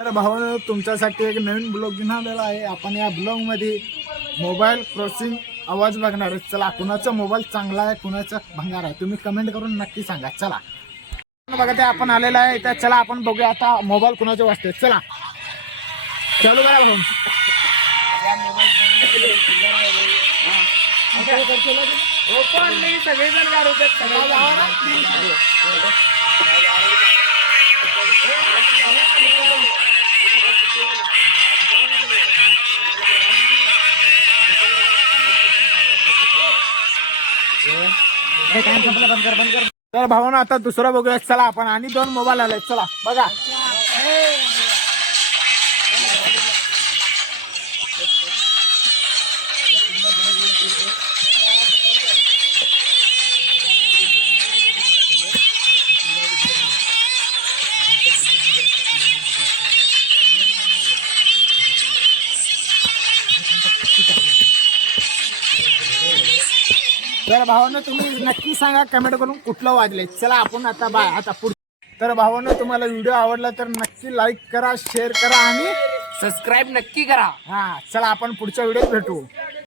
तर भावानं तुमच्यासाठी एक नवीन ब्लॉग घेऊन आलेला आहे. आपण या ब्लॉगमध्ये मोबाईल क्रॉसिंग आवाज बघणार आहे चला कुणाचा मोबाईल चांगला आहे कुणाचा भंगार आहे तुम्ही कमेंट करून नक्की सांगा. चला. बघा ते आपण आलेला आहे. तर चला आपण बघूया आता मोबाईल कुणाचे वाचते चला. चालू करा भाऊ सगळेजण तर भावानं आता दुसरा बघूया चला आपण आणि दोन मोबाईल आले चला बघा. तर भावानं तुम्ही नक्की सांगा कमेंट करून कुठलं वाजले चला आपण आता बाय आता पुढ तर भावानं तुम्हाला व्हिडिओ आवडला तर नक्की लाईक करा शेअर करा आणि सबस्क्राईब नक्की करा. हा चला आपण पुढच्या व्हिडिओत भेटू.